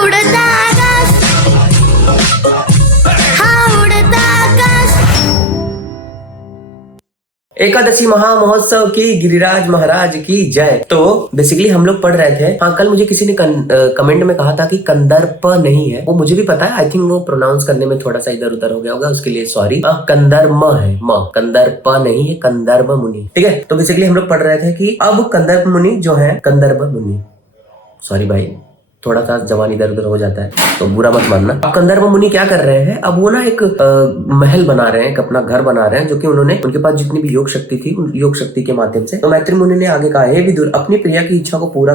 उड़ता आकाश, हाँ उड़ता आकाश। एकादशी महामहोत्सव की गिरिराज महाराज की जय। तो बेसिकली हम लोग पढ़ रहे थे। हाँ, कल मुझे किसी ने कमेंट में कहा था कि कंदर्प नहीं है। वो मुझे भी पता है, आई थिंक वो प्रोनाउंस करने में थोड़ा सा इधर उधर हो गया होगा, उसके लिए सॉरी। कंदर्म है, कंदर्प नहीं है, कंदर्प मुनि। ठीक है, तो बेसिकली हम लोग पढ़ रहे थे कि अब कंदर्प मुनि जो है, कंदर्प मुनि, सॉरी भाई थोड़ा सा जवान इधर उधर हो जाता है तो बुरा मत मानना। अब कंदर्प मुनि क्या कर रहे हैं, अब वो ना एक महल बना रहे हैं, एक अपना घर बना रहे हैं, जो कि उन्होंने, उनके पास जितनी भी योग शक्ति थी, उन योग शक्ति के माध्यम से। तो मैत्री मुनि ने आगे कहा, हे विदुर, अपनी प्रिया की इच्छा को पूरा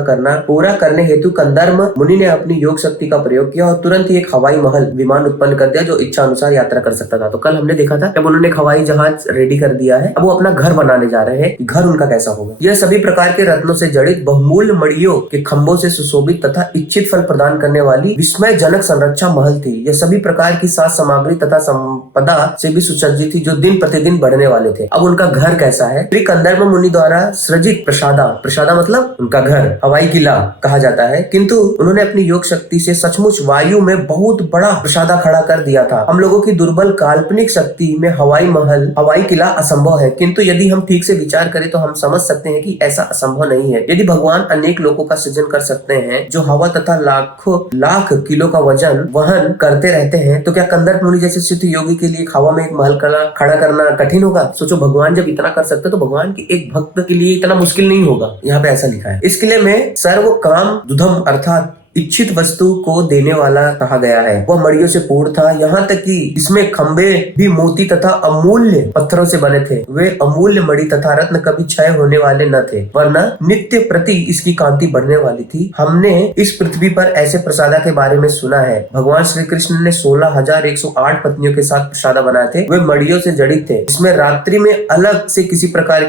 करने हेतु कंदर्प मुनि ने अपनी योग शक्ति का प्रयोग किया और तुरंत ही एक हवाई महल विमान उत्पन्न कर दिया जो इच्छा अनुसार यात्रा कर सकता था। तो कल हमने देखा था जब उन्होंने हवाई जहाज रेडी कर दिया है, अब वो अपना घर बनाने जा रहे हैं। घर उनका कैसा होगा? यह सभी प्रकार के रत्नों से जड़ित बहुमूल्य मणियों के खंभों से सुशोभित तथा इच्छित फल प्रदान करने वाली विस्मयजनक संरक्षा महल थी। यह सभी प्रकार की साज सामग्री तथा संपदा से भी सुसज्जित थी, जो दिन प्रतिदिन बढ़ने वाले थे। अब उनका घर कैसा है? श्री कंदर्प मुनि द्वारा सृजित प्रसादा मतलब उनका घर, हवाई किला कहा जाता है, किंतु उन्होंने अपनी योग शक्ति से सचमुच वायु में बहुत बड़ा प्रसादा खड़ा कर दिया था। हम लोगों की दुर्बल काल्पनिक शक्ति में हवाई महल, हवाई किला असंभव है, किंतु यदि हम ठीक से विचार करें तो हम समझ सकते हैं कि ऐसा असंभव नहीं है। यदि भगवान अनेक लोगों का सृजन कर सकते हैं जो हवा तथा लाखों लाख किलो का वजन वहन करते रहते हैं, तो क्या कंदर्प मुनि जैसे सिद्ध योगी के लिए हवा में एक महल खड़ा करना कठिन होगा? सोचो, भगवान जब इतना कर सकते तो भगवान के एक भक्त के लिए इतना मुश्किल नहीं होगा। यहाँ पे ऐसा लिखा है। इस किले में सर्व काम दुधम अर्थात इच्छित वस्तु को देने वाला कहा गया है। वह मड़ियों से पूर्ण था, यहाँ तक कि इसमें खंबे भी मोती तथा अमूल्य पत्थरों से बने थे। वे अमूल्य मणि तथा रत्न कभी क्षय होने वाले न थे, वरना नित्य प्रति इसकी कांति बढ़ने वाली थी। हमने इस पृथ्वी पर ऐसे प्रसादा के बारे में सुना है। भगवान श्री कृष्ण ने 16,108 पत्नियों के साथ प्रसादा बनाए थे। वे मड़ियों से जड़ित थे, इसमें रात्रि में अलग से किसी प्रकार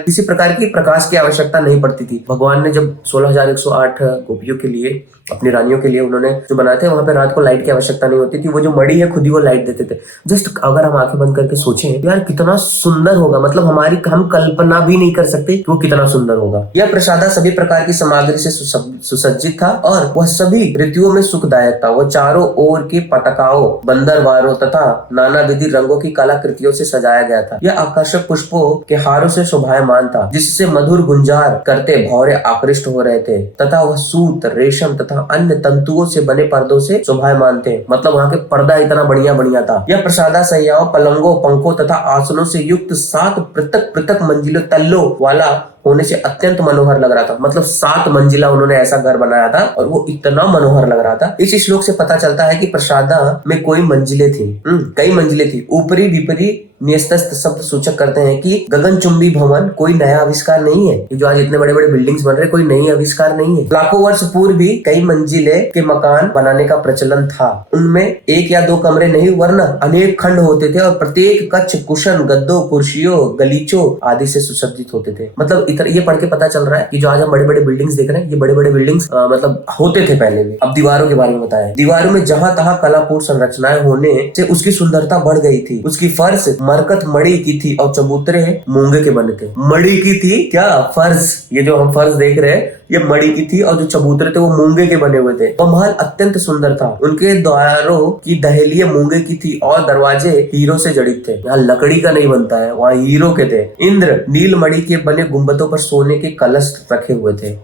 की प्रकाश की आवश्यकता नहीं पड़ती थी। भगवान ने जब 16,108 गोपियों के लिए, अपनी रानियों के लिए उन्होंने जो बनाए थे, वहां पे रात को लाइट की आवश्यकता नहीं होती थी। वो जो मड़ी है खुद ही वो लाइट देते थे। जस्ट अगर हम आंखें बंद करके सोचें यार कितना सुंदर होगा, मतलब हम कल्पना भी नहीं कर सकते कि वो कितना सुंदर होगा। यह प्रसादा सभी प्रकार की सामग्री से सुसज्जित था और वह सभी ऋतुओं में सुखदायक था। वह चारों ओर के पटकाओं, बंदरवारों तथा नाना विधि रंगों की कलाकृतियों से सजाया गया था। यह आकर्षक पुष्पों के हारों से शोभायमान था, जिससे मधुर गुंजार करते भौरे आकृष्ट हो रहे थे, तथा वह सूत, रेशम तथा अन्य तंतुओं से बने पर्दों से शोभायमान थे। मतलब वहाँ के पर्दा इतना बढ़िया था। यह प्रसादा सैयाओं, पलंगों, पंखों तथा आसनों से युक्त 7 पृथक मंजिलों तल्लों वाला होने से अत्यंत मनोहर लग रहा था। मतलब 7 मंजिला उन्होंने ऐसा घर बनाया था और वो इतना मनोहर लग रहा था। इस श्लोक से पता चलता है कि प्रसादा में कोई मंजिलें थी, कई मंजिलें थी। ऊपरी विपरी न्यस्तस्थ शब्द सूचक करते हैं कि गगनचुंबी भवन कोई नया आविष्कार नहीं है। जो आज इतने बड़े बड़े बिल्डिंग्स बन रहे, कोई नई आविष्कार नहीं है। लाखों वर्ष पूर्व भी कई मंजिले के मकान बनाने का प्रचलन था। उनमें 1 या 2 कमरे नहीं वरना अनेक खंड होते थे और प्रत्येक कक्ष कुशन, गद्दों, कुर्सियों, गलीचों आदि से सुसज्जित होते थे। मतलब ये पढ़ के पता चल रहा है कि जो आज हम बड़े बड़े बिल्डिंग्स देख रहे हैं, ये बड़े बड़े बिल्डिंग्स मतलब होते थे पहले भी। अब दीवारों के बारे में बताया, दीवारों में जहां तहां कलापूर्ण संरचनाएं होने से उसकी सुंदरता बढ़ गई थी। उसकी फर्श मरकत मणि की थी और चबूतरे मूंगे के बने थे। मणि की थी क्या? फर्श, ये जो हम फर्श देख रहे हैं ये मणि की थी और जो चबूतरे थे वो मूंगे के बने हुए थे। वह महल अत्यंत सुंदर था। उनके द्वारों की दहलियां मूंगे की थी और दरवाजे हीरो से जड़ित थे। यहाँ लकड़ी का नहीं बनता है, वहाँ हीरो के थे। इंद्र नील मणि के बने गुंबदों पर सोने के कलश रखे हुए थे।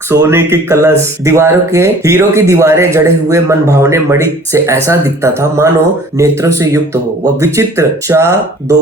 सोने के कलश, दीवारों के हीरो की दीवारें जड़े हुए मन भावने मणि से ऐसा दिखता था मानो नेत्रों से युक्त हो। वह विचित्र दो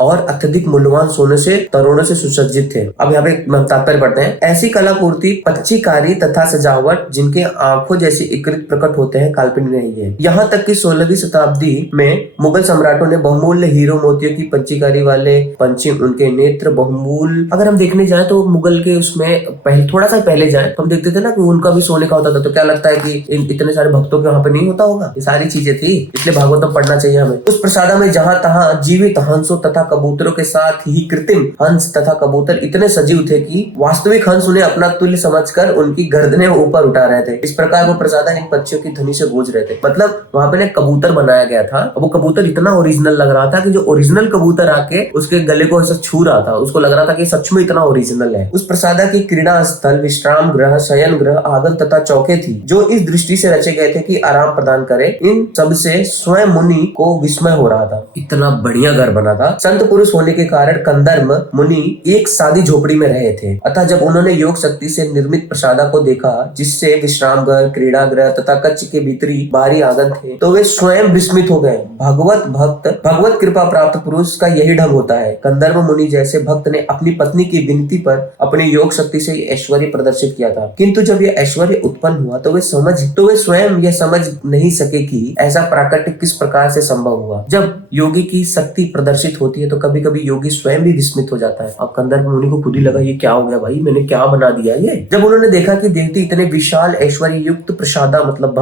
और अत्यधिक मूल्यवान सोने से तरोड़ों से सुसज्जित थे। अब यहाँ पे तात्पर्य पढ़ते हैं। ऐसी कलापूर्ति, पच्चीकारी तथा सजावट जिनके आंखों जैसे इकृत प्रकट होते हैं, काल्पनिक नहीं है। यहाँ तक कि 16वीं शताब्दी में मुगल सम्राटों ने बहुमूल्य हीरो मोतियों की पच्चीकारी वाले पंछी, उनके नेत्र बहुमूल्य, अगर हम देखने जाए तो मुगल के उसमें थोड़ा सा पहले जाए तो हम देखते थे ना कि उनका भी सोने का होता था। तो क्या लगता है कि इतने सारे भक्तों के वहां पे नहीं होता होगा? ये सारी चीजें थी, इसलिए भागवतम पढ़ना चाहिए हमें। उस प्रसादा में जहां तहां जीवित हंसों तथा कबूतरों के साथ ही कृत्रिम हंस तथा कबूतर इतने सजीव थे कि वास्तविक हंस उन्हें अपना तुल्य समझकर उनकी गर्दनें ऊपर उठा रहे थे। इस प्रकार वो प्रसादा इन पक्षियों की ध्वनि से गूंज रहे थे। मतलब वहां पे कबूतर बनाया गया था। वो कबूतर इतना ओरिजिनल लग रहा था कि जो ओरिजिनल कबूतर आके उसके गले को ऐसा छू रहा था, उसको लग रहा था कि सच में इतना ओरिजिनल है। उस प्रसादा की क्रीड़ा स्थल, विश्राम विश्राम गृह, शयन गृह, आंगन तथा चौके थी, जो इस दृष्टि से रचे गए थे कि आराम प्रदान करे। इन सब से स्वयं मुनि को विस्मय हो रहा था। इतना बढ़िया घर बना था। संत पुरुष होने के कारण कंदर्प मुनि एक सादी झोपड़ी में रहे थे। अतः जब उन्होंने योग शक्ति से निर्मित प्रसादा को देखा, जिससे विश्राम गृह, क्रीड़ा गृह तथा कक्ष के भीतरी बाहरी आंगन थे, तो वे स्वयं विस्मित हो गए। भगवत भक्त, भगवत कृपा प्राप्त पुरुष का यही ढंग होता है। कंदर्प मुनि जैसे भक्त ने अपनी पत्नी की विनती पर अपनी योग शक्ति से ऐश्वर्य प्रदर्शित किया था, किंतु जब यह ऐश्वर्य उत्पन्न हुआ तो वे स्वयं यह समझ नहीं सके कि ऐसा प्राकृतिक किस प्रकार से संभव हुआ। जब योगी की शक्ति प्रदर्शित होती है तो कभी कभी योगी स्वयं भी विस्मित हो जाता है। अब कंदर्प मुनि को खुद ही लगा, ये क्या हो गया भाई, मैंने क्या बना दिया ये। जब उन्होंने देखा कि देवती इतने विशाल ऐश्वर्य युक्त प्रसादा मतलब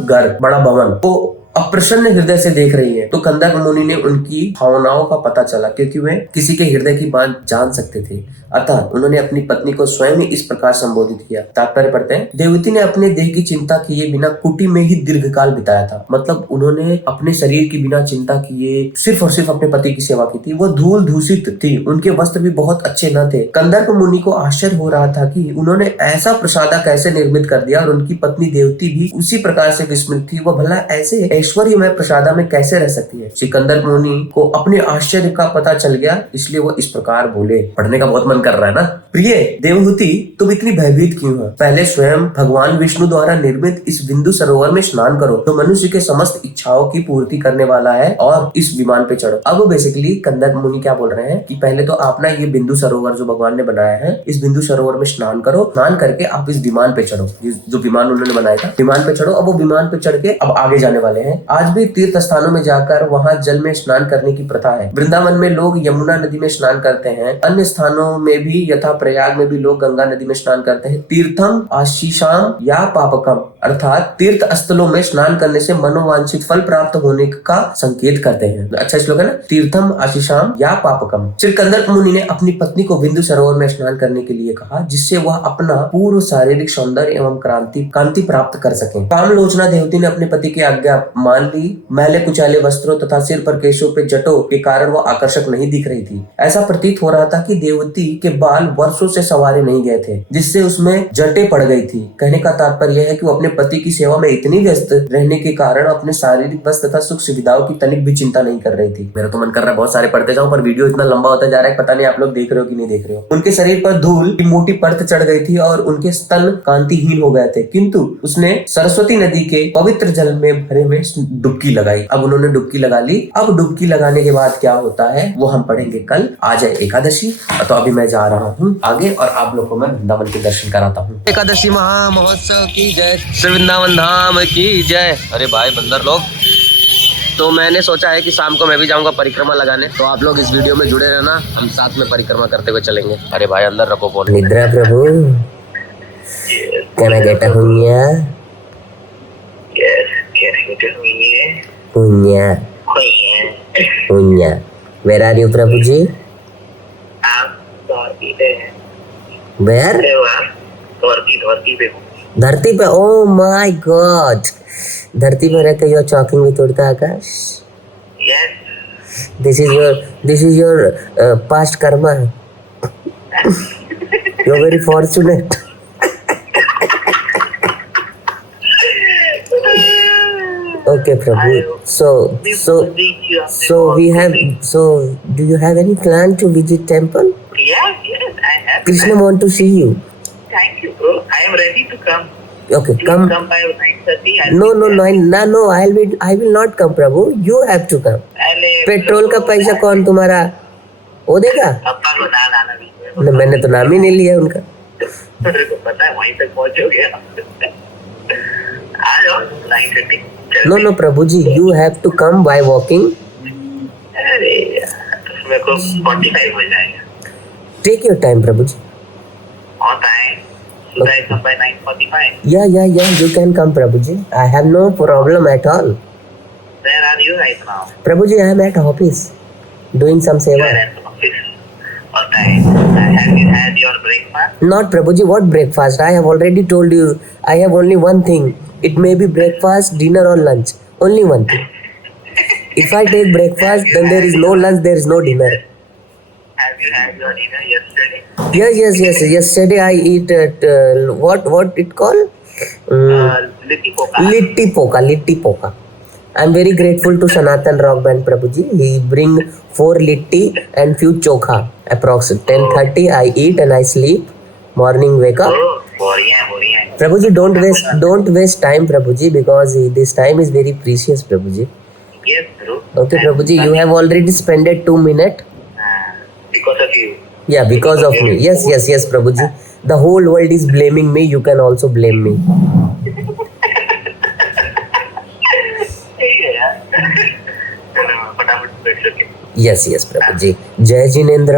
घर, बड़ा भवन को अप्रसन्न हृदय से देख रही है, तो कंदर्प मुनि ने उनकी भावनाओं का पता चला, क्योंकि वे किसी के हृदय की बात जान सकते थे। अतः उन्होंने अपनी पत्नी को स्वयं ही इस प्रकार संबोधित किया। तात्पर्य पढ़ते हैं। देवती ने अपने देह की चिंता किए बिना कुटी में ही दीर्घकाल बिताया था। मतलब उन्होंने अपने शरीर की बिना चिंता किए सिर्फ और सिर्फ अपने पति की सेवा की थी। वो धूल दूषित थी, उनके वस्त्र भी बहुत अच्छे न थे। कंदर्प मुनि को आश्चर्य हो रहा था कि उन्होंने ऐसा प्रसादा कैसे निर्मित कर दिया, और उनकी पत्नी देवती भी उसी प्रकार से विस्मित थी। वह भला ऐसे ऐश्वर्य में प्रसादा में कैसे रह सकती है। श्री कंदर्प मुनि को अपने आश्चर्य का पता चल गया, इसलिए वो इस प्रकार बोले। पढ़ने का बहुत मन कर रहा है ना। प्रिय देवहूति, तुम इतनी भयभीत क्यों हो? पहले स्वयं भगवान विष्णु द्वारा निर्मित इस बिंदु सरोवर में स्नान करो, जो मनुष्य के समस्त इच्छाओं की पूर्ति करने वाला है, और इस विमान पे चढ़ो। अब बेसिकली कंदर्प मुनि क्या बोल रहे हैं कि पहले तो आप ना ये बिंदु सरोवर जो भगवान ने बनाया है, इस बिंदु सरोवर में स्नान करो, स्नान करके आप इस विमान पे चढ़ो, जो विमान उन्होंने बनाया था, विमान पे चढ़ो। अब वो विमान पे चढ़ के अब आगे जाने वाले हैं। आज भी तीर्थ स्थानों में जाकर वहाँ जल में स्नान करने की प्रथा है। वृंदावन में लोग यमुना नदी में स्नान करते हैं। अन्य स्थानों में भी यथा प्रयाग में भी लोग गंगा नदी में स्नान करते हैं। तीर्थम आशीषाम या पापकम, अर्थात तीर्थ स्थलों में स्नान करने से मनोवांछित फल प्राप्त होने का संकेत करते हैं। अच्छा श्लोक है ना, तीर्थम आशीषाम या पापकम। श्री कंदर्प मुनि ने अपनी पत्नी को बिंदु सरोवर में स्नान करने के लिए कहा, जिससे वह अपना पूर्व शारीरिक सौंदर्य एवं कांति प्राप्त कर सके। कामलोचना देवती ने अपने पति की आज्ञा मान ली। मैले कुचाले वस्त्रों तथा सिर पर केशों पे जटों के कारण वो आकर्षक नहीं दिख रही थी। ऐसा प्रतीत हो रहा था कि देवती के बाल वर्षों से संवारे नहीं गए थे, जिससे उसमें जटें पड़ गई थी। कहने का तात्पर्य यह है कि वो अपने पति की सेवा में इतनी व्यस्त रहने के कारण अपने शारीरिक बस तथा सुख सुविधाओं की तनिक भी चिंता नहीं कर रही थी। मेरा तो मन कर रहा है बहुत सारे पढ़ते जाऊं, पर वीडियो इतना लंबा होता जा रहा है, पता नहीं आप लोग देख रहे हो कि नहीं देख रहे हो। उनके शरीर पर धूल की मोटी परत चढ़ गई थी और उनके स्तन कांतिहीन हो गए थे, किंतु उसने सरस्वती नदी के पवित्र जल में भरे में डुबकी लगाई। अब उन्होंने डुबकी लगा ली। अब डुबकी लगाने के बाद क्या होता है वो हम पढ़ेंगे कल। आज है एकादशी, तो अभी मैं जा रहा हूँ आगे और आप लोग को मैं वृंदावन के दर्शन कराता हूँ। एकादशी महामहोत्सव की जय, श्री वृंदावन धाम की जय। अरे भाई बंदर लोग, तो मैंने सोचा है कि शाम को मैं भी जाऊंगा परिक्रमा लगाने, तो आप लोग इस वीडियो में जुड़े रहना, हम साथ में परिक्रमा करते हुए चलेंगे। अरे भाई अंदर रखो फोन। निद्रा प्रभु, कैन आई गेट अ हुन्या? Yes, can I get a hunya? हुन्या, Hunya. हुन्या। Where are you प्रभु जी? आप धरती पे हैं। Where? अरे वाह, धरती पे हूँ। धरती पे? Oh my God! धरती पे रहकर you are talking with उड़ता आकाश? Yes. This is your past karma. You are very fortunate. Okay, Prabhu. So do you have any plan to visit temple? Yes, I have. Krishna want to see you. Thank you, bro. I am ready to come. Okay, Please come. come by 9:30. No. I will not come, Prabhu. You have to come. Petrol का पैसा कौन तुम्हारा वो देगा? पापा को ना लाना भी। न, मैंने तो नाम ही नहीं लिया उनका। मेरे को पता है वहीं तक पहुंचोगे। आ जाओ 9:30। No, Prabhu ji, you have to come by walking. अरे यार, मेरे को 45 हो जाएगा। Take your time, Prabhu ji. On time. Should I come by 9:45? Yeah, you can come, Prabhu ji. I have no problem at all. Where are you right now? Prabhu ji, I am at office, doing some You seva. are at office. All right. Have you had your breakfast? Not Prabhu ji, what breakfast? I have already told you, I have only one thing. It may be breakfast, dinner or lunch. Only one thing. If I take breakfast, then there is no lunch, there is no dinner. Have you had your dinner yesterday? Yes. Yesterday I eat what it called? Litti Poka. Litti Poka. I'm very grateful to Sanatan Rock Band Prabhuji. He bring 4 litti and few chokha. Approx 10:30 I eat and I sleep. Morning wake up. Oh, बढ़िया. Prabhuji, don't waste time, Prabhuji, because this time is very precious, Prabhuji. Yes, bro. Okay, Prabhuji, you have already spent 2 minutes. Because of you. Yeah, because of me. Yes, Prabhuji. The whole world is blaming me. You can also blame me. फटाफट बैठ सके. Yes, Prabhuji. जय जिनेंद्र.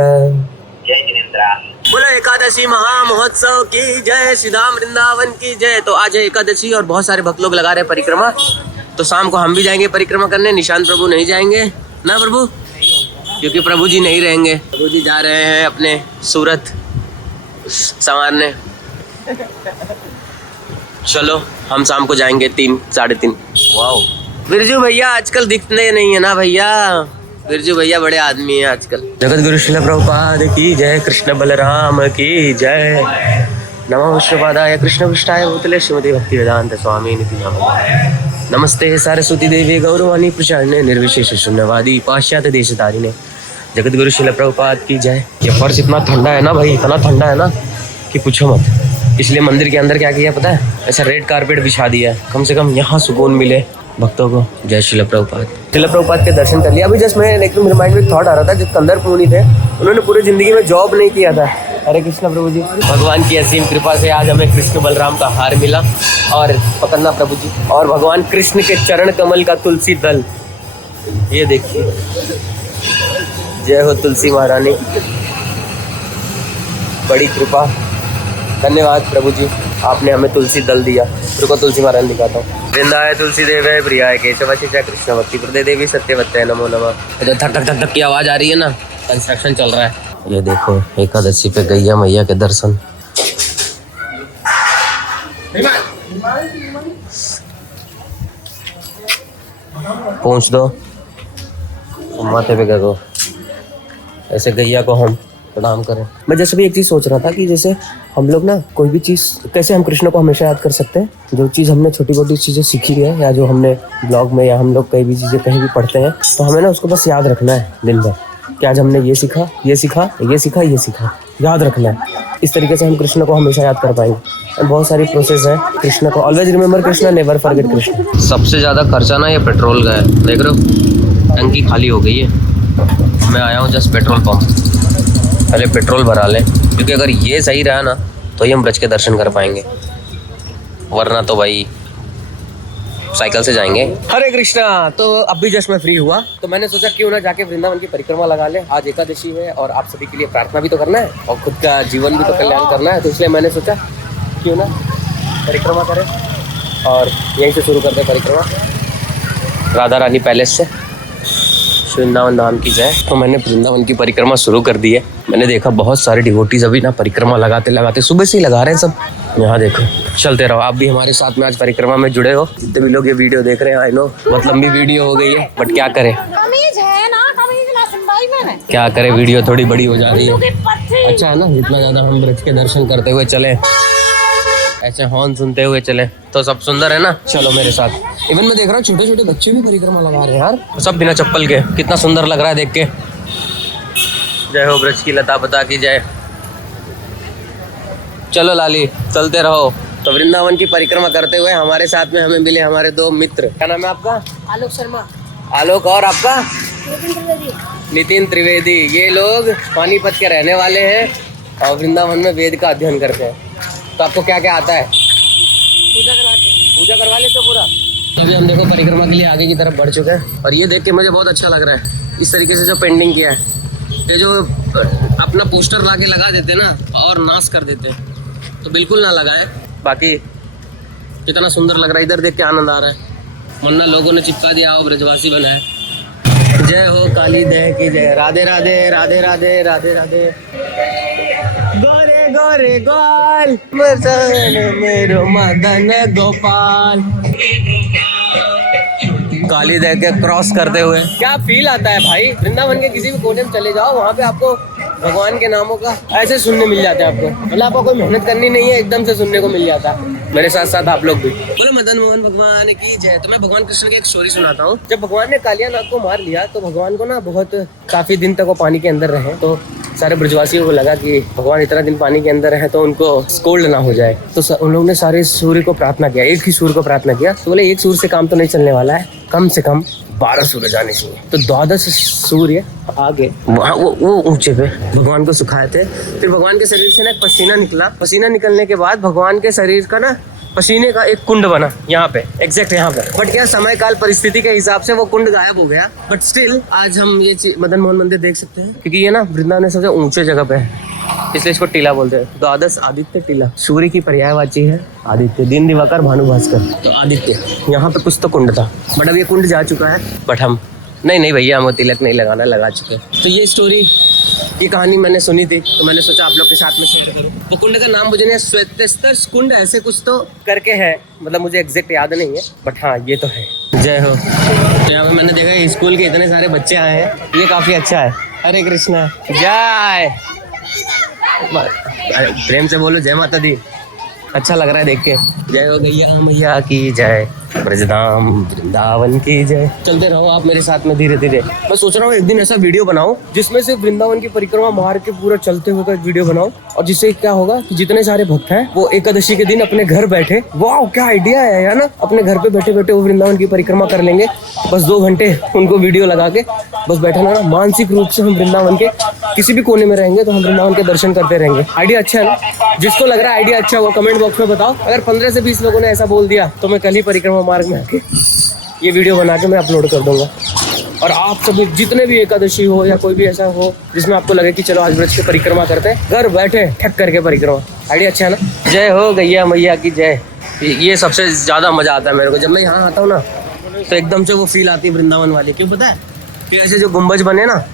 जय जिनेंद्रा. बोलो एकादशी महामहोत्सव की जय, श्री धाम वृंदावन की जय। तो आज है एकादशी और बहुत सारे भक्त लोग लगा रहे हैं परिक्रमा। तो शाम को हम भी जाएंगे परिक्रमा करने। निशांत प्रभु नहीं जाएंगे ना प्रभु, क्योंकि प्रभु जी नहीं रहेंगे। प्रभु जी जा रहे हैं अपने सूरत संवारने। चलो हम शाम को जाएंगे 3, 3:30। वाओ, बिरजू भैया आजकल दिखते नहीं है ना भैया। बिरजू भैया बड़े आदमी हैं आजकल। जगत गुरु श्रील प्रभुपाद की जय, कृष्ण बलराम की जय। नमो विष्णुपादाय कृष्ण पृष्ठाय भूतले श्रीमती भक्ति वेदांत स्वामी निति नाम। नमस्ते सरस्वती देवी गौरवाणी प्रचारणे निर्विशेष शून्यवादी पाश्चात्य देशतारिणे। जगत गुरु श्रील प्रभुपाद की जय। ये फर्श इतना ठंडा है ना भाई, इतना ठंडा है ना कि पूछो मत। इसलिए मंदिर के अंदर क्या किया पता है, ऐसा रेड कारपेट बिछा दिया है, कम से कम यहाँ सुकून मिले भक्तों को। जय श्रील प्रभुपाद। श्रील प्रभुपाद के दर्शन कर लिया। अभी जस्ट मैं एकदम मेरे माइंड में थॉट आ रहा था, जो कंदर्प मुनि थे उन्होंने पूरी जिंदगी में जॉब नहीं किया था। हरे कृष्ण प्रभु जी, भगवान की असीम कृपा से आज हमें कृष्ण बलराम का हार मिला। और पकड़ना प्रभु जी, और भगवान कृष्ण के चरण कमल का तुलसी दल, ये देखिए। जय हो तुलसी महारानी, बड़ी कृपा। धन्यवाद प्रभु जी, आपने हमें तुलसी दल दिया। रुको तुलसी महारानी दिखाता हूँ। वृंदाय तुलसी देव प्रियाय केशव शिचा कृष्ण भक्ति प्रदे देवी सत्यवत्य नमो नमः। इधर धक धक धक धक की आवाज आ रही है ना, कंस्ट्रक्शन चल रहा है। ये देखो एकादशी पे गैया मैया के दर्शन। पहुँच दो माथे पे करो, ऐसे गैया को हम प्रणाम करें। मैं जैसे भी एक चीज़ सोच रहा था कि जैसे हम लोग ना कोई भी चीज़, कैसे हम कृष्ण को हमेशा याद कर सकते हैं। जो चीज़ हमने छोटी मोटी चीज़ें सीखी है, या जो हमने ब्लॉग में, या हम लोग कई भी चीज़ें कहीं भी पढ़ते हैं, तो हमें ना उसको बस याद रखना है दिन भर कि आज हमने ये सीखा, ये सीखा, ये सीखा, ये सीखा, याद रखना है। इस तरीके से हम कृष्ण को हमेशा याद कर पाएंगे। बहुत सारी प्रोसेस है कृष्ण को। Always remember Krishna, never forget Krishna. सबसे ज़्यादा खर्चा ना ये पेट्रोल का है। देख रहे हो टंकी खाली हो गई है। मैं आया हूँ जस्ट पेट्रोल पंप, पहले पेट्रोल भरा लें, क्योंकि अगर ये सही रहा ना तो ही हम ब्रज के दर्शन कर पाएंगे, वरना तो भाई साइकिल से जाएंगे। हरे कृष्णा। तो अब भी जस्ट मैं फ्री हुआ, तो मैंने सोचा क्यों ना जाके वृंदावन की परिक्रमा लगा ले। आज एकादशी है और आप सभी के लिए प्रार्थना भी तो करना है और खुद का जीवन भी तो कल्याण करना है। तो इसलिए मैंने सोचा क्यों ना परिक्रमा करें, और यहीं से शुरू करते हैं परिक्रमा, राधा रानी पैलेस से। वृंदावन धाम की जय। तो मैंने वृंदावन की परिक्रमा शुरू कर दी है। मैंने देखा बहुत सारे डिवोटीज अभी ना परिक्रमा लगाते लगाते सुबह से ही लगा रहे हैं सब। यहाँ देखो, चलते रहो आप भी हमारे साथ में आज परिक्रमा में जुड़े हो। जितने भी लोग ये वीडियो देख रहे हैं, आई नो बहुत लंबी वीडियो हो गई है, बट क्या करें, कमीज है ना, कमीज ना सुनवाई मैंने। क्या करें, वीडियो थोड़ी बड़ी हो जा रही है। अच्छा है ना, जितना ज्यादा हम ब्रज के दर्शन करते हुए चले, ऐसे हॉर्न सुनते हुए चले, तो सब सुंदर है ना। चलो मेरे साथ। इवन मैं देख रहा हूँ छोटे छोटे बच्चे भी परिक्रमा लगा रहे हैं यार, सब बिना चप्पल के। कितना सुंदर लग रहा है देख के। जय हो ब्रज की लता पता की जय। चलो लाली, चलते रहो। तो वृंदावन की परिक्रमा करते हुए हमारे साथ में हमें मिले हमारे 2 मित्र। क्या नाम है आपका? आलोक शर्मा। आलोक। और आपका? नितिन त्रिवेदी। ये लोग पानीपत के रहने वाले हैं और वृंदावन में वेद का अध्ययन करते हैं। तो आपको क्या क्या आता है? पूजा कराते हैं। पूजा करवा लेते हो पूरा? अभी हम देखो परिक्रमा के लिए आगे की तरफ बढ़ चुके हैं, और ये देख के मुझे बहुत अच्छा लग रहा है इस तरीके से जो पेंटिंग किया है। ये जो अपना पोस्टर ला के लगा देते ना और नाश कर देते, तो बिल्कुल ना लगाएं। बाकी कितना सुंदर लग रहा है, इधर देख के आनंद आ रहा है। वरना लोगों ने चिपका दिया और ब्रजवासी बनाए। जय हो काली दह की जय। राधे राधे राधे राधे राधे राधे। गोरे गोरे गोल मेरो मदन गोपाल। काली दह के क्रॉस करते हुए क्या फील आता है भाई। वृंदावन के किसी भी कोने में चले जाओ, वहाँ पे आपको भगवान के नामों का ऐसे सुनने मिल जाता है आपको, मतलब आपको कोई मेहनत करनी नहीं है, एकदम से सुनने को मिल जाता है। मेरे साथ साथ आप लोग भी बोले मदन मोहन भगवान की जय। तो मैं भगवान कृष्ण की एक स्टोरी सुनाता हूँ। जब भगवान ने कालिया नाग को मार लिया तो भगवान को ना बहुत काफी दिन तक वो पानी के अंदर रहे, तो सारे ब्रजवासियों को लगा कि भगवान इतना दिन पानी के अंदर है तो उनको कोल्ड ना हो जाए, तो उन लोगों ने सारे सूर्य को प्रार्थना किया, एक ही सूर्य को प्रार्थना किया। तो बोले एक सूर्य से काम तो नहीं चलने वाला है, कम से कम 12 सूर्य जाने चाहिए। तो 12 सूर्य आगे वहाँ वो ऊंचे पे भगवान को सुखाए थे। फिर भगवान के शरीर से ना पसीना निकला, पसीना निकलने के बाद भगवान के शरीर का ना पसीने का एक कुंड बना यहाँ पे, एग्जैक्ट यहाँ पे। बट क्या समय काल परिस्थिति के हिसाब से वो कुंड गायब हो गया। बट स्टिल आज हम ये मदन मोहन मंदिर देख सकते हैं, क्योंकि ये ना वृंदावन में सबसे ऊंचे जगह पे है, इसलिए इसको टीला बोलते हैं। 12 आदित्य टीला, सूर्य की पर्यायवाची है आदित्य, दिन दिवाकर भानु भास्कर, तो आदित्य। यहाँ पे कुछ तो कुंड था, बट अब ये कुंड जा चुका है। बट हम नहीं भैया, हम तिलक नहीं लगाना, लगा चुके। तो ये स्टोरी, ये कहानी मैंने सुनी थी, तो मैंने सोचा आप लोग के साथ में शेयर करूं। वो कुंड का नाम मुझे नहीं, श्वेतेश्वर कुंड ऐसे कुछ तो करके है, मतलब मुझे एग्जैक्ट याद नहीं है, बट हाँ ये तो है। जय हो। तो यहाँ पे मैंने देखा स्कूल के इतने सारे बच्चे आए हैं, ये काफी अच्छा है। हरे कृष्णा, जय, प्रेम से बोलो जय माता दी, अच्छा लग रहा है देख के। जय हो गैया मैया की जय, ब्रजधाम वृंदावन की जय। चलते रहो आप मेरे साथ में धीरे धीरे। मैं सोच रहा हूँ एक दिन ऐसा वीडियो बनाऊं जिसमें से वृंदावन की परिक्रमा मार के पूरा चलते हुए एक वीडियो बनाऊं, और जिससे क्या होगा कि जितने सारे भक्त हैं वो एकादशी के दिन अपने घर बैठे, वाह क्या आइडिया है ना, अपने घर पे बैठे बैठे वो वृंदावन की परिक्रमा कर लेंगे। बस 2 घंटे उनको वीडियो लगा के बस बैठना ना, मानसिक रूप से हम वृंदावन के किसी भी कोने में रहेंगे तो हम वृंदावन के दर्शन करते रहेंगे। आइडिया अच्छा है ना? जिसको लग रहा है आइडिया अच्छा, वो कमेंट बॉक्स में बताओ। अगर 15 से 20 लोगों ने ऐसा बोल दिया तो मैं कल ही परिक्रमा मार्ग में आके ये वीडियो बना के मैं अपलोड कर दूंगा। और आप सभी जितने भी एकादशी हो या कोई भी ऐसा हो जिसमें आपको लगे कि चलो आज ब्रज की परिक्रमा करते हैं, घर बैठे ठक करके परिक्रमा, आइडिया अच्छा है ना? जय हो गैया मैया की जय। ये सबसे ज्यादा मजा आता है मेरे को, जब मैं यहाँ आता हूँ ना तो एकदम से वो फील आती है वृंदावन वाली। क्यों पता है? कि ऐसे जो गुम्बज बने ना,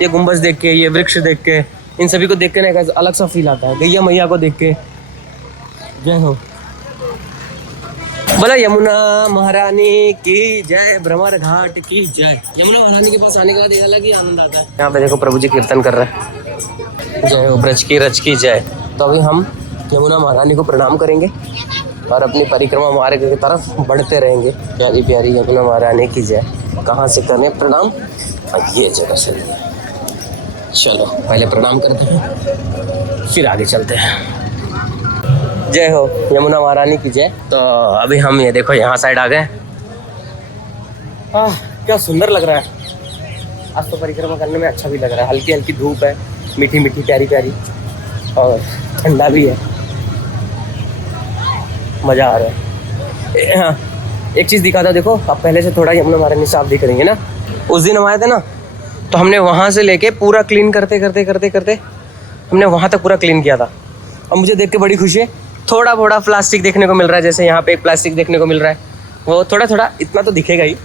ये गुम्बज देख के, ये वृक्ष देख के, इन सभी को देख के ना एक अलग सा फील आता है। गैया मैया को देख के। जय हो। बोला यमुना महारानी की जय, भ्रमर घाट की जय। यमुना महारानी के पास आने के बाद एक अलग ही आनंद आता है। यहाँ पे देखो प्रभु जी कीर्तन कर रहे हैं, जय हो ब्रज की रज की जय। तो अभी हम यमुना महारानी को प्रणाम करेंगे और अपनी परिक्रमा मार्ग की तरफ बढ़ते रहेंगे। प्यारी प्यारी यमुना महारानी की जय। कहाँ से करने प्रणाम? ये जगह से। चलो पहले प्रणाम करते हैं, फिर आगे चलते हैं। जय हो यमुना महारानी की जय। तो अभी हम ये देखो यहाँ साइड आ गए। क्या सुंदर लग रहा है। आज तो परिक्रमा करने में अच्छा भी लग रहा है। हल्की हल्की धूप है, मीठी मीठी प्यारी प्यारी, और ठंडा भी है, मज़ा आ रहा है। हाँ एक चीज़ दिखा था, देखो अब पहले से थोड़ा यमुना महारानी साफ दिख रही है ना। उस दिन हम आए थे ना, तो हमने वहाँ से लेके पूरा क्लीन करते करते करते करते हमने वहाँ तक पूरा क्लीन किया था। अब मुझे देख के बड़ी खुशी है। थोड़ा थोड़ा प्लास्टिक देखने को मिल रहा है, जैसे यहाँ पे एक प्लास्टिक देखने को मिल रहा है, वो थोड़ा थोड़ा, इतना तो दिखेगा ही,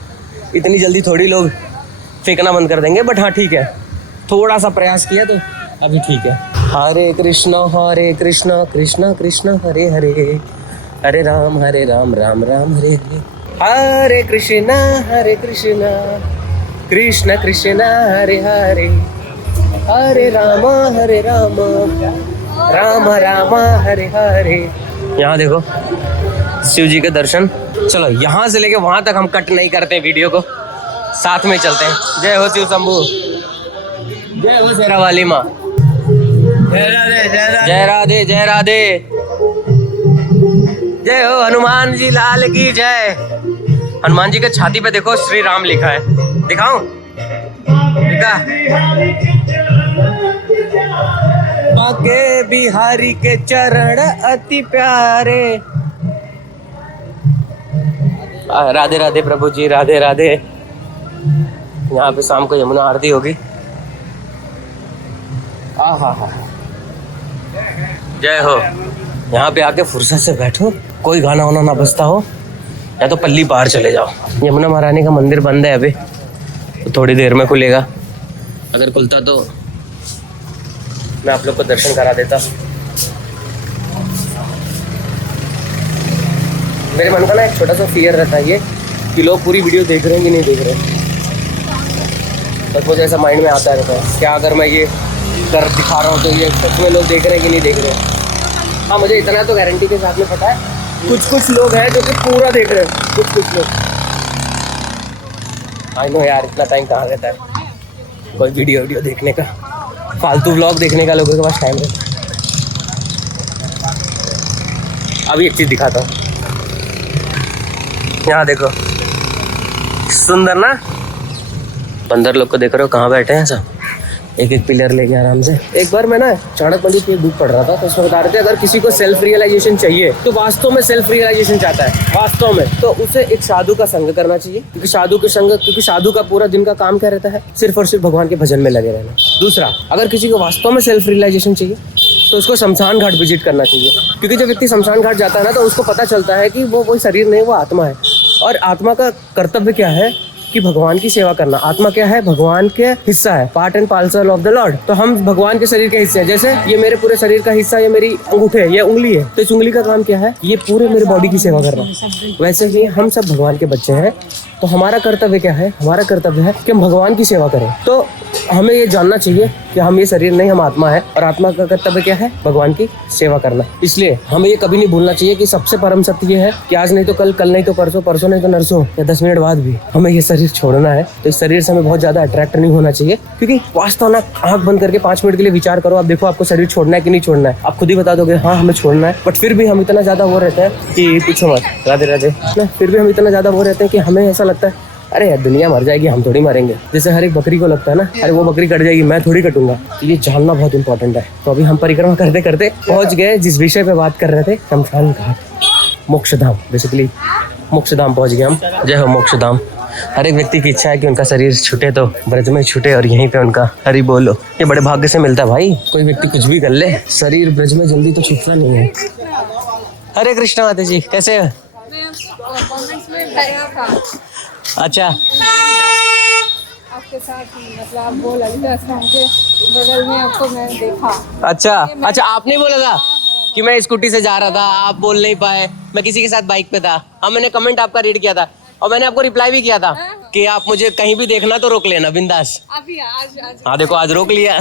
इतनी जल्दी थोड़ी लोग फेंकना बंद कर देंगे। बट हाँ ठीक है, थोड़ा सा प्रयास किया तो अभी ठीक है। हरे कृष्णा कृष्णा कृष्णा हरे हरे, हरे राम राम राम हरे हरे। हरे कृष्णा कृष्ण कृष्ण हरे हरे, हरे राम राम राम हरे हरे। यहाँ देखो शिव जी के दर्शन। चलो यहाँ से लेके वहां तक हम कट नहीं करते वीडियो को, साथ में चलते हैं। जय हो शिव शंभू, जय हो शेरा वाली माँ, जय राधे जय राधे। जय हो हनुमान जी लाल की जय। हनुमान जी के छाती पे देखो श्री राम लिखा है, दिखाऊं? दिखा? बाके बिहारी के चरण अति प्यारे। राधे राधे प्रभु जी, राधे राधे। यहाँ पे शाम को यमुना आरती होगी। आहा, जय हो। यहाँ पे आके फुर्सत से बैठो, कोई गाना वाना ना बजता हो, या तो पल्ली पार चले जाओ। यमुना महारानी का मंदिर बंद है अभी, तो थोड़ी देर में खुलेगा। अगर खुलता तो मैं आप लोग को दर्शन करा देता। मेरे मन का ना एक छोटा सा फियर रहता है ये कि लोग पूरी वीडियो देख रहे हैं कि नहीं देख रहे हैं। बस मुझे ऐसा माइंड में आता रहता है, क्या अगर मैं ये कर दिखा रहा हूँ तो ये सच में लोग देख रहे हैं कि नहीं देख रहे हैं। हाँ, मुझे इतना तो गारंटी के साथ में पता है, कुछ लोग हैं जो कि पूरा देख रहे हैं, कुछ लोग। आई नो यार, इतना टाइम कहाँ रहता है कोई वीडियो देखने का, फालतू व्लॉग देखने का लोगों के पास टाइम रहता है। अभी एक चीज़ दिखाता हूँ, यहाँ देखो, सुंदर ना। बंदर लोग को देख रहे हो कहाँ बैठे हैं सब, एक पिलर लेके आराम से। एक बार मैं ना चाणक्य पंडित की बुक पढ़ रहा था, तो उसमें बता रहे थे अगर किसी को सेल्फ रियलाइजेशन चाहिए तो वास्तव में सेल्फ रियलाइजेशन चाहता है वास्तव में, तो उसे एक साधु का संग करना चाहिए, क्योंकि साधु का पूरा दिन का काम क्या रहता है, सिर्फ और सिर्फ भगवान के भजन में लगे रहना। दूसरा, अगर किसी को वास्तव में सेल्फ रियलाइजेशन चाहिए तो उसको शमशान घाट विजिट करना चाहिए, क्योंकि जब व्यक्ति शमशान घाट जाता है ना तो उसको पता चलता है कि वो कोई शरीर नहीं, वो आत्मा है। और आत्मा का कर्तव्य क्या है कि भगवान की सेवा करना। आत्मा क्या है, भगवान के हिस्सा है, part and parcel of the Lord. तो हम भगवान के शरीर के हिस्से हैं। जैसे ये मेरे पूरे शरीर का हिस्सा, ये मेरी अंगूठे है, ये उंगली है, तो इस उंगली का काम क्या है, ये पूरे मेरे बॉडी की सेवा करना। वैसे ही हम सब भगवान के बच्चे हैं, तो हमारा कर्तव्य क्या है, हमारा कर्तव्य है कि हम भगवान की सेवा करें। तो हमें ये जानना चाहिए कि हम ये शरीर नहीं, हम आत्मा है, और आत्मा का कर्तव्य क्या है, भगवान की सेवा करना। इसलिए हमें ये कभी नहीं भूलना चाहिए कि सबसे परम सत्य ये है कि आज नहीं तो कल, कल नहीं तो परसों, परसों नहीं तो नरसों, या 10 मिनट बाद भी हमें ये शरीर छोड़ना है। तो इस शरीर से हमें बहुत ज्यादा अट्रैक्ट नहीं होना चाहिए, क्योंकि वास्तव ना आंख बंद करके 5 मिनट के लिए विचार करो, आप देखो आपको शरीर छोड़ना है कि नहीं छोड़ना है, आप खुद ही बता दोगे हाँ हमें छोड़ना है। बट फिर भी हम इतना ज्यादा वो रहते हैं कि पूछो मत, राधे राधे ना, फिर भी हम इतना ज्यादा वो रहते हैं कि हमें ऐसा लगता है अरे यार दुनिया मर जाएगी, हम थोड़ी मरेंगे। जैसे हर एक बकरी को लगता है ना, अरे वो बकरी कट जाएगी, मैं थोड़ी कटूंगा। तो ये जानना बहुत इंपॉर्टेंट है। तो अभी हम परिक्रमा करते करते पहुंच गए जिस विषय पे बात कर रहे थे, शमशान घाट, मोक्षधाम। बेसिकली मोक्षधाम पहुंच गए हम। जय हो मोक्षधाम। हर एक व्यक्ति की इच्छा है कि उनका शरीर छूटे तो ब्रज में छूटे, और यहीं पे उनका हरि बोलो। ये बड़े भाग्य से मिलता है भाई, कोई व्यक्ति कुछ भी कर ले, शरीर ब्रज में जल्दी तो छूटता नहीं है। हरे कृष्णा माता जी, कैसे हो? अच्छा, आपके साथ मतलब आप वो ललिता आश्रम के बगल में आपको मैं देखा। अच्छा, आपने बोला था कि मैं स्कूटी से जा रहा था, आप बोल नहीं पाए, मैं किसी के साथ बाइक पे था। हाँ, मैंने कमेंट आपका रीड किया था और मैंने आपको रिप्लाई भी किया था कि आप मुझे कहीं भी देखना तो रोक लेना बिंदास। अभी आज हाँ देखो, आज रोक लिया।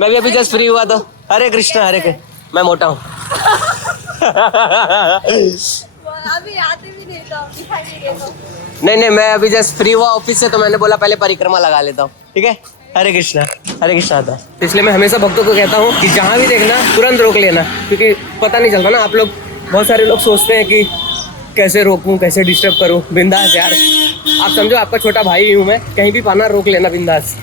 मैं भी अभी जस्ट फ्री हुआ तो। हरे कृष्णा, हरे कृष्ण। मैं मोटा हूँ। अभी आते भी नहीं तो दिखाई नहीं देता। नहीं, मैं अभी जस्ट फ्री हुआ ऑफिस से, तो मैंने बोला पहले परिक्रमा लगा लेता हूँ। ठीक है, हरे कृष्णा था। इसलिए मैं हमेशा भक्तों को कहता हूँ कि जहाँ भी देखना तुरंत रोक लेना, क्योंकि पता नहीं चलता ना। आप लोग, बहुत सारे लोग सोचते हैं कि कैसे रोकूं, कैसे डिस्टर्ब करूं। बिंदास यार, आप समझो आपका छोटा भाई हूँ मैं, कहीं भी पाना रोक लेना बिंदास।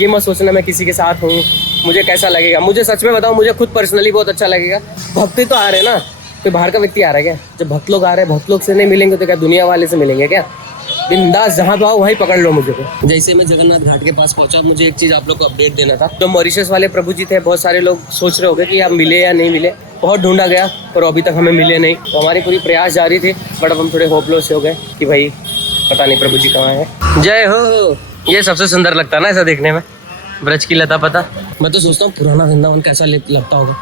ये मत सोचना मैं किसी के साथ हूँ, मुझे कैसा लगेगा। मुझे सच में बताऊँ, मुझे खुद पर्सनली बहुत अच्छा लगेगा। भक्ति तो आ रहे ना, कोई बाहर का व्यक्ति आ रहा है क्या? जब भक्त लोग आ रहे हैं, भक्त लोग से नहीं मिलेंगे तो क्या दुनिया वाले से मिलेंगे क्या? बिंदास जहाँ पे आओ वहीं पकड़ लो मुझे को। जैसे मैं जगन्नाथ घाट के पास पहुंचा, मुझे एक चीज़ आप लोग को अपडेट देना था। तो मॉरिशस वाले प्रभु जी थे, बहुत सारे लोग सोच रहे होंगे कि आप मिले या नहीं मिले। बहुत ढूंढा गया पर अभी तक हमें मिले नहीं, तो हमारी पूरी प्रयास जारी थी। बट अब हम थोड़े होपलेस हो गए कि भाई पता नहीं प्रभु जी कहाँ है। जय हो। ये सबसे सुंदर लगता है ना ऐसा देखने में, ब्रज की लता पता। मैं तो सोचता हूँ पुराना वृंदावन कैसा लगता होगा।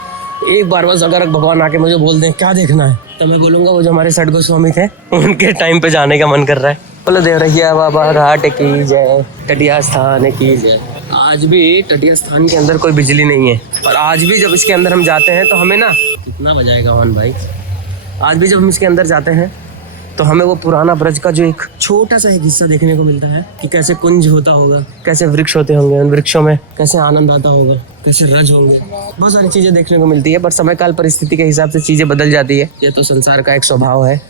एक बार बस अगर भगवान आके मुझे बोल दें क्या देखना है, तो मैं बोलूँगा वो जो हमारे सठ गोस्वामी थे उनके टाइम पे जाने का मन कर रहा है। बोलो देव रहिया बाबा घाट की जय, टटिया स्थान की जय। आज भी टटिया स्थान के अंदर कोई बिजली नहीं है, और आज भी जब इसके अंदर हम जाते हैं तो हमें ना, कितना बजाएगा वन भाई, आज भी जब हम इसके अंदर जाते हैं तो हमें वो पुराना ब्रज का जो एक छोटा सा एक हिस्सा देखने को मिलता है कि कैसे कुंज होता होगा, कैसे वृक्ष होते होंगे, उन वृक्षों में कैसे आनंद आता होगा, कैसे रज होंगे। बहुत सारी चीजें देखने को मिलती है, पर समय काल परिस्थिति के हिसाब से चीजें बदल जाती है। ये तो संसार का एक स्वभाव है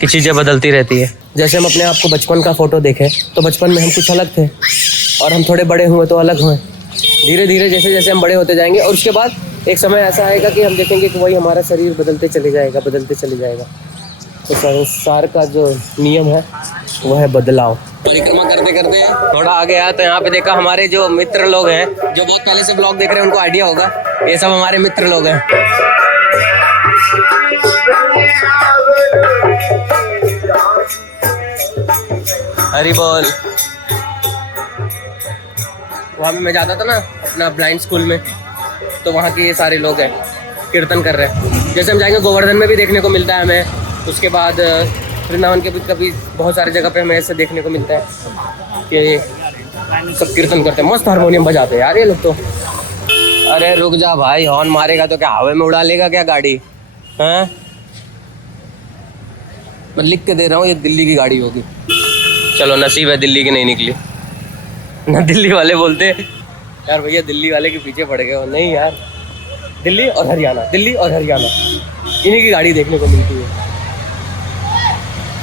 कि चीजें बदलती रहती है। जैसे हम अपने आप को बचपन का फोटो देखें तो बचपन में हम कुछ अलग थे, और हम थोड़े बड़े हुए तो अलग हुए। धीरे धीरे जैसे जैसे हम बड़े होते जाएंगे, और उसके बाद एक समय ऐसा आएगा कि हम देखेंगे कि वही हमारा शरीर बदलते चले जाएगा। तो संसार का जो नियम है वो है बदलाव। परिक्रमा करते करते थोड़ा आगे आया तो यहाँ पे देखा हमारे जो मित्र लोग हैं, जो बहुत पहले से ब्लॉग देख रहे हैं उनको आइडिया होगा, ये सब हमारे मित्र लोग हैं। हरि बोल। वहाँ पे मैं जाता था ना अपना ब्लाइंड स्कूल में, तो वहाँ के ये सारे लोग हैं कीर्तन कर रहे हैं। जैसे हम जाएंगे गोवर्धन में भी देखने को मिलता है हमें, उसके बाद वृंदावन के भी कभी बहुत सारी जगह पे हमें ऐसे देखने को मिलता है कि सब कीर्तन करते हैं, मस्त हारमोनियम बजाते हैं यार ये लोग तो। अरे रुक जा भाई, हॉर्न मारेगा तो क्या हवा में उड़ा लेगा क्या गाड़ी? हैं? मैं लिख के दे रहा हूँ ये दिल्ली की गाड़ी होगी। चलो नसीब है दिल्ली की नहीं निकली। ना दिल्ली वाले बोलते यार भैया दिल्ली वाले के पीछे पड़ गए हो। नहीं यार, दिल्ली और हरियाणा, दिल्ली और हरियाणा इन्हीं की गाड़ी देखने को मिलती है।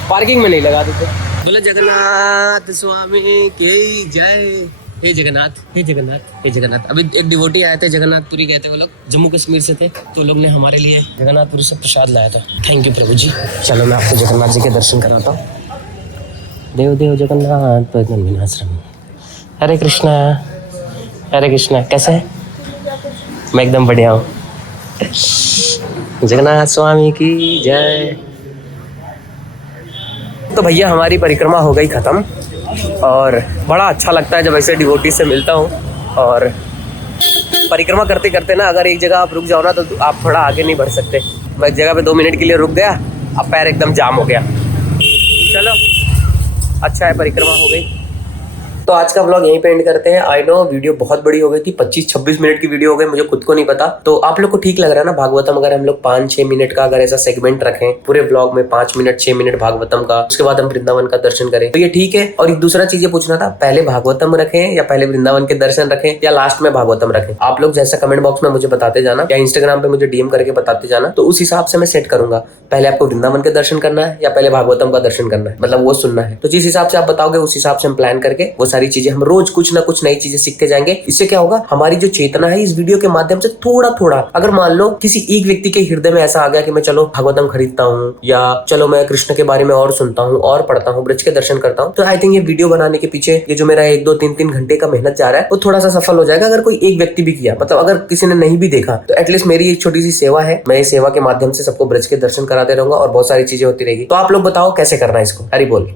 पार्किंग में नहीं लगा देते। बोले जगन्नाथ स्वामी की जय। हे जगन्नाथ, हे जगन्नाथ, हे जगन्नाथ। अभी एक डिवोटी आए थे, जगन्नाथपुरी कहते हैं वो लोग, जम्मू कश्मीर से थे, तो लोग ने हमारे लिए जगन्नाथपुरी से प्रसाद लाया था। थैंक यू प्रभु जी। चलो मैं आपको जगन्नाथ जी के दर्शन कराता हूँ। देव देव जगन्नाथ आश्रम। हरे कृष्णा, हरे कृष्णा। कैसे है? मैं एकदम बढ़िया हूँ। जगन्नाथ स्वामी की जय। तो भैया हमारी परिक्रमा हो गई ख़त्म और बड़ा अच्छा लगता है जब ऐसे डिवोटी से मिलता हूँ। और परिक्रमा करते करते ना अगर एक जगह आप रुक जाओ ना तो आप थोड़ा आगे नहीं बढ़ सकते। मैं एक जगह पे 2 मिनट के लिए रुक गया, अब पैर एकदम जाम हो गया। चलो अच्छा है, परिक्रमा हो गई। तो आज का व्लॉग यहीं पे एंड करते हैं। आई नो वीडियो बहुत बड़ी हो गई थी, 25-26 मिनट की वीडियो हो गई, मुझे खुद को नहीं पता। तो आप लोग को ठीक लग रहा है ना भागवतम? अगर हम लोग 5-6 मिनट का अगर ऐसा सेगमेंट रखें पूरे व्लॉग में, 5 मिनट 6 मिनट भागवतम का, उसके बाद हम वृंदावन का दर्शन करें, तो ये ठीक है। और एक दूसरा चीज ये पूछना था, पहले भागवतम रखें या पहले वृंदावन के दर्शन रखें या लास्ट में भागवतम रखें? आप लोग जैसा कमेंट बॉक्स में मुझे बताते जाना या इंस्टाग्राम पे मुझे डीएम करके बताते जाना, तो उस हिसाब से मैं सेट करूंगा पहले आपको वृंदावन के दर्शन करना है या पहले भागवतम का दर्शन करना है, मतलब वो सुनना है। तो जिस हिसाब से आप बताओगे उस हिसाब से हम प्लान करके वो सारी चीजें हम रोज कुछ ना कुछ नई चीजें सीखते जाएंगे। इससे क्या होगा, हमारी जो चेतना है इस वीडियो के माध्यम से थोड़ा थोड़ा, अगर मान लो किसी एक व्यक्ति के हृदय में ऐसा आ गया कि मैं चलो भागवतम खरीदता हूँ या चलो मैं कृष्ण के बारे में और सुनता हूँ और पढ़ता हूँ, ब्रज के दर्शन करता हूँ, तो आई थिंक ये वीडियो बनाने के पीछे ये जो मेरा 1 2 3 घंटे का मेहनत जा रहा है वो थोड़ा सा सफल हो जाएगा। अगर कोई एक व्यक्ति भी किया, मतलब अगर किसी ने नहीं भी देखा, तो एटलीस्ट मेरी एक छोटी सी सेवा है, मैं इस सेवा के माध्यम से सबको ब्रज के दर्शन कराते रहूंगा और बहुत सारी चीजें होती रहेगी। तो आप लोग बताओ कैसे करना है इसको? हरि बोल।